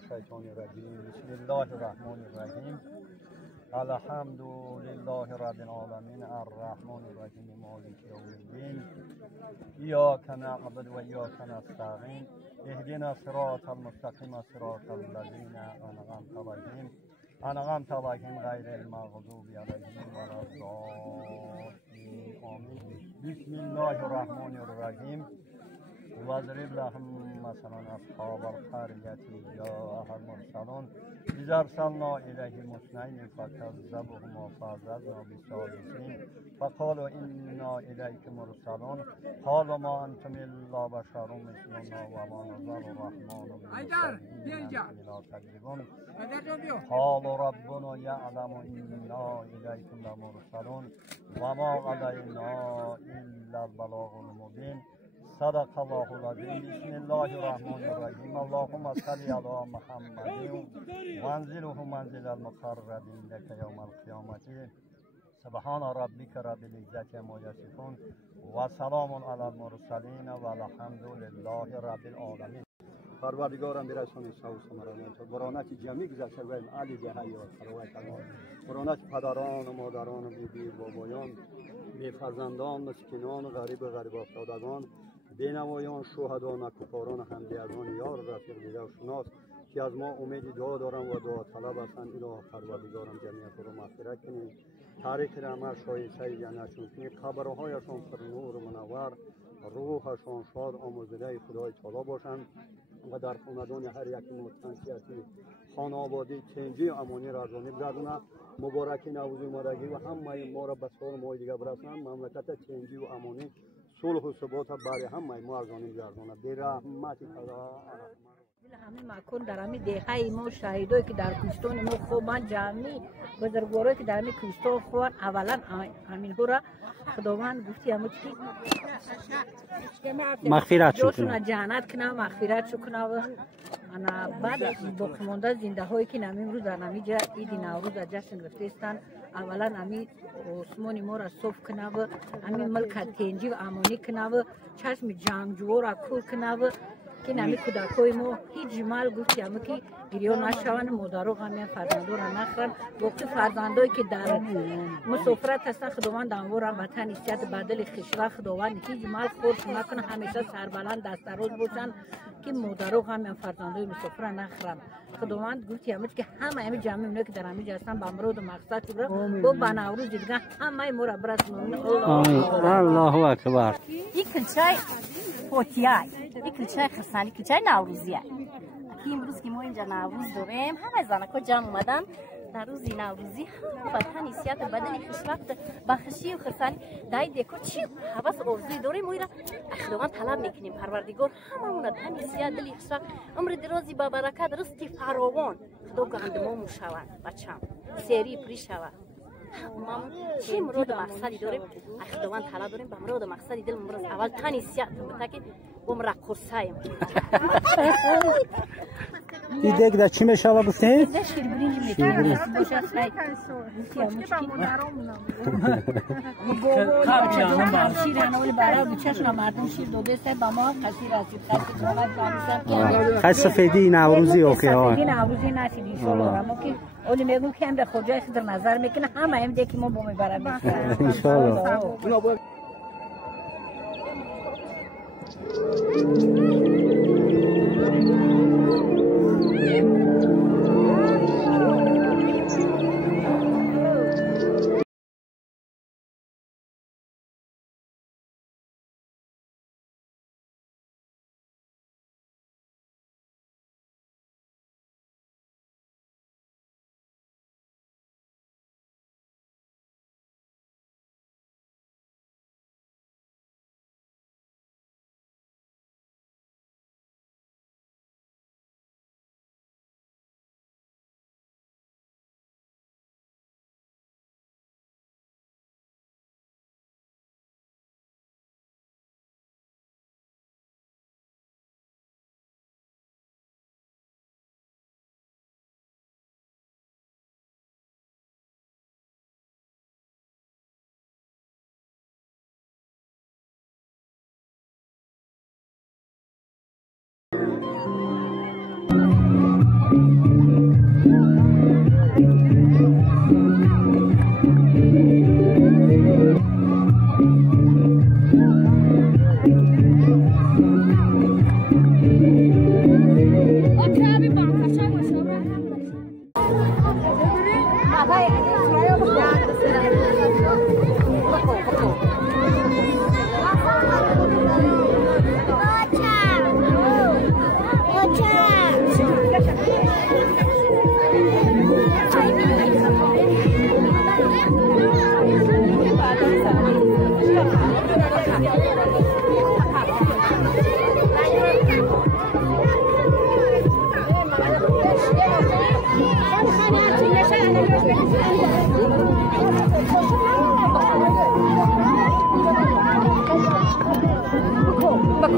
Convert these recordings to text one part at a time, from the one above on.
الشیطان الرجیم بسم الله الرحمن الرحیم الحمد لله رب العالمین الرحمن الرحیم مالک یوم الدین ایاک نعبد و ایاک نستعین اهدنا الصراط المستقیم صراط الذین انعمت علیهم غیر المغضوب علیهم ولا الضالین آمین بسم الله الرحمن الرحیم واضرب لهم مثلا اصحاب القرية جاءها المرسلون إذ أرسلنا إليهم اثنين فكذبوهما فعززنا بثالثين فقالوا إنا إليكم مرسلون قالوا ما أنتم إلا بشر مثلنا وما نزل الرحمن من لا تكذبون قالوا ربنا يعلم إنا إليكم لمرسلون وما علينا إلا البلاغ المبين صدق الله العظيم بسم الله الرحمن الرحيم اللهم صل على محمد وانزله منزل المقربين لك يوم القيامة سبحان ربك رب العزة عما يصفون وسلام على المرسلين والحمد لله رب العالمين. پروردگارم برسانی سو سمرانت برانت جمعی گذشته و علی به حیات فروت الله برانت پدران و مادران و بیبی بابایان بی‌فرزندان مسکینان غریب و غریب افتادگان بینوایان شهدا نکوکاران همدیگان یار رفیق دیگر شناس که از ما امید دعا دارم و دعا طلب هستند اله پروردگارم جمیعت رو مغفرت کنی طریق رحمت شایسته جنتشون کنی قبرهایشان پر نور و منور روحشان شاد آموزده خدای تعالی باشند و در خاندان هر یک متنسیتی خانه آبادی تنجی و امانی را ارزانی بگردونه مبارکی نوروز اومدگی و همه ما را به سال ماه دیگه برسونند مملکت تنجی و امانی صلح و ثبات برای همه ما ارزانی بگردونه به رحمت خدا همین مکان در همین دهه ما شهیدایی که در کوهستان ما خوبن جمعی بزرگوارایی که در همین کوهستان خوبن اولا همین ها را خداوند گفتی همه چی مغفرت شو کنه جنت کنه مغفرت شو کنه و انا بعد باقی مانده زنده هایی که نمی روز در نمی جا عید نوروز جشن گرفته استن اولا همین عثمان ما را صف کنه و همین ملک تنجی و امانی کنه و چشم جنگجو را کور کنه و که نمی کودکای ما هیچ مال گفتی همه که گریه نشوند مادرها همین فرزندان را نخورن وقتی فرزندایی که در مسافرت هستن خداوند آنها را وطن استیت بدل خشوه خداوند هیچ مال خورش نکنه همیشه سربلند دست دراز باشن که مادرها همین فرزندای مسافر نخورن خداوند گفتی همه که همه جمعی اونا که در همین هستن به امروز مقصد رو با بناوروز دیگه همه ما را برسونن الله اکبر این کلچه پوتیای این کلچه خرسانی کلچه نوروزیه که امروز که ما اینجا نوروز داریم همه زنکا جمع اومدن در روز نوروزی هم وطن حیثیت بدنی خوشوقت بخشی و خرسانی دای دیکو چی حواس ارزوی داریم ما را خداوند طلب میکنیم پروردگار هممون را تن حیثیت دلی خوشوقت عمر درازی با برکت رزقی فراوان خدا گندمامون شود بچم سری پری شود ما چی مراد مقصدی داریم خداوند طلب داریم به مراد مقصدی دل امروز اول تن حیثیت بتا که عمر قصایم این دیگه در چی میشه گفتین؟ شیر برنج میکنه باشه شیر انول برای بچه‌شون مردم شیر داده است با ما قصیر رسید خیلی سفیدی نوروزی اوکی ها سفیدی نوروزی نسید ان شاء الله ما که اولی میگم که به خدای خود نظر میکنه همه هم دیگه ما با میبرم ان شاء الله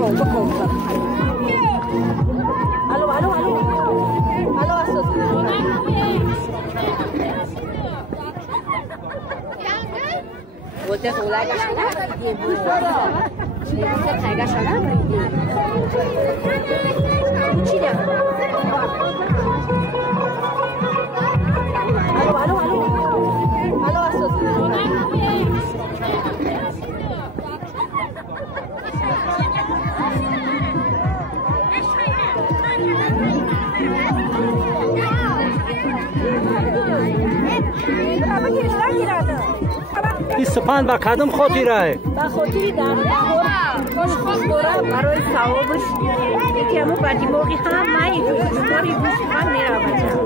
الو الو الو الو اساس وده ولا گشنه دیگه چه گشنه چی ده الو الو الو الو اساس این سپند با کدام خاطره؟ با خاطری در خوش دوره برای ثوابش یکی همون بدیماغی هم من جوری گوش هم میره بچه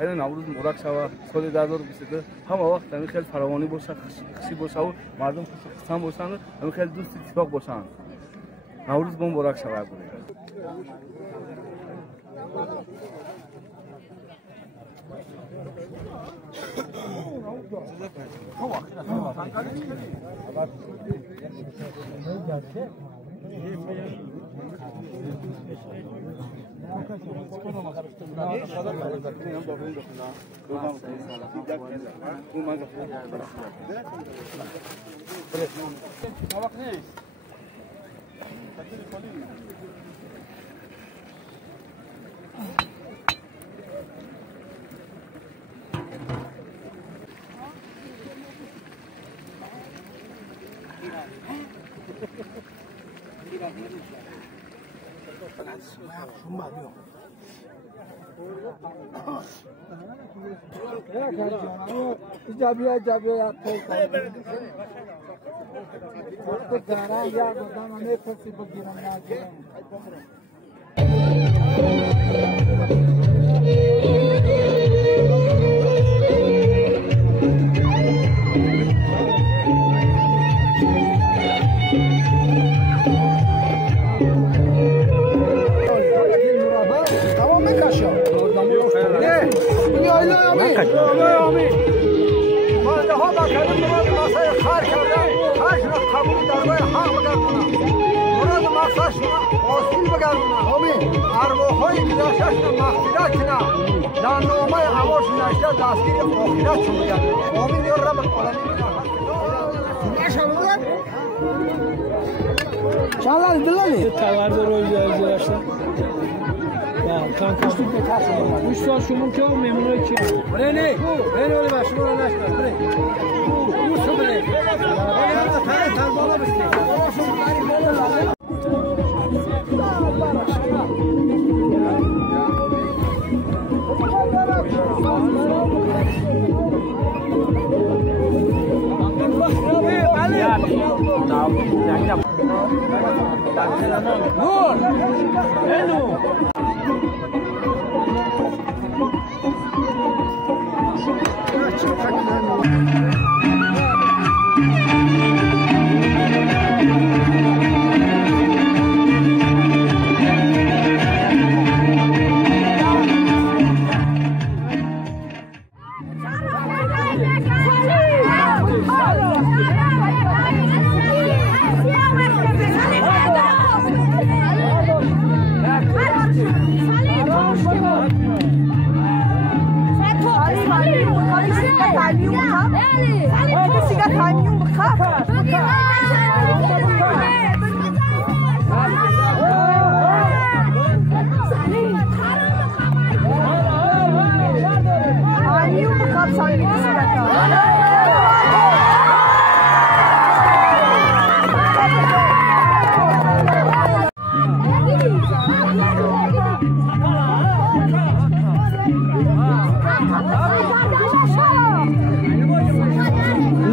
این نوروز مبارک شود سال 2022 همه وقت همین خیلی فراوانی باشه خوشی باشه و مردم خوشحال باشن و همین خیلی دوست اتفاق باشن نوروز مبارک شود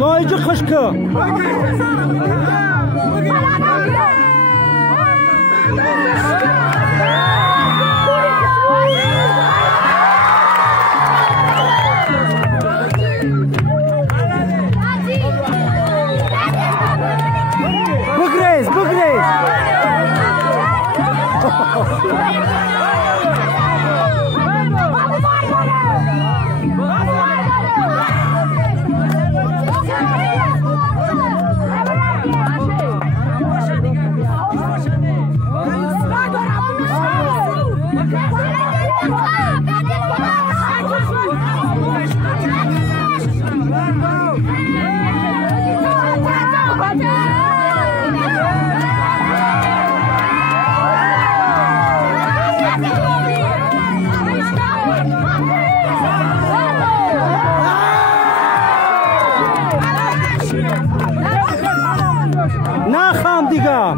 نایجی خشکه بگریز بگریز Başa نخم دیگه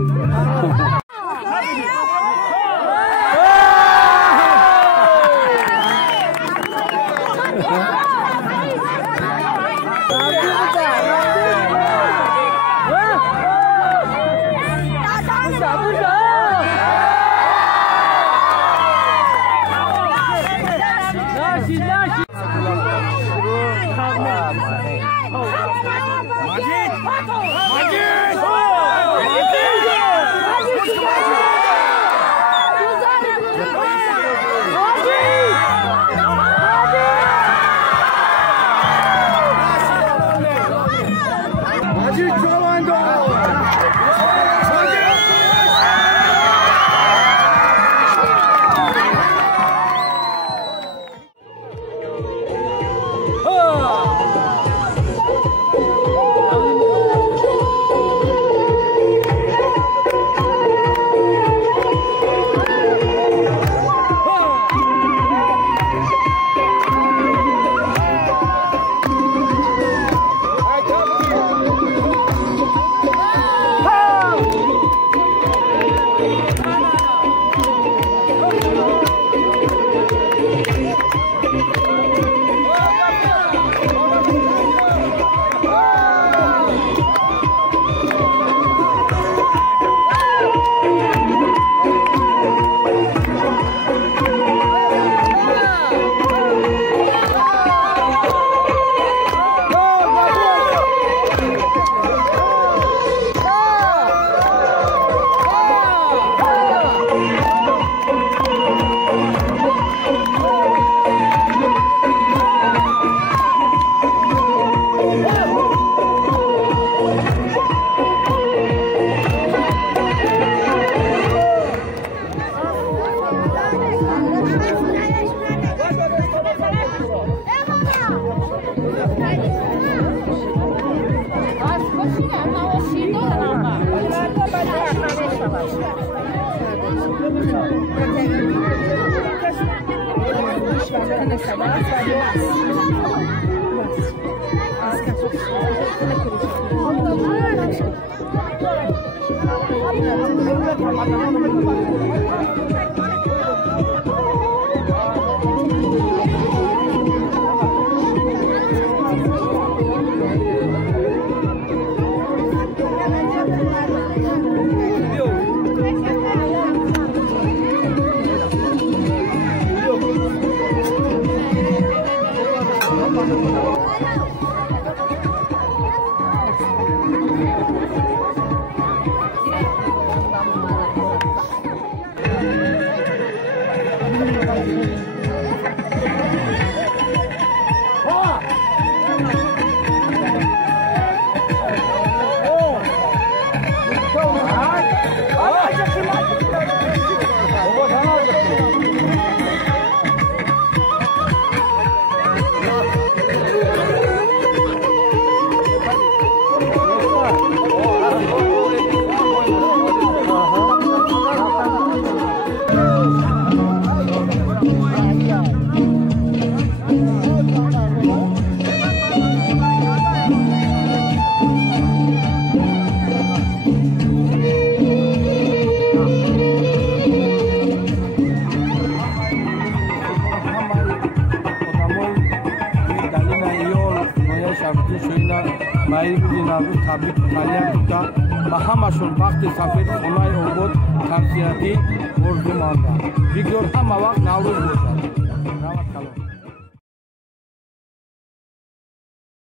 و همشون وقت سفر خونای عبود تنسیتی برده مانده. بگذار همه وقت نوروز باشد.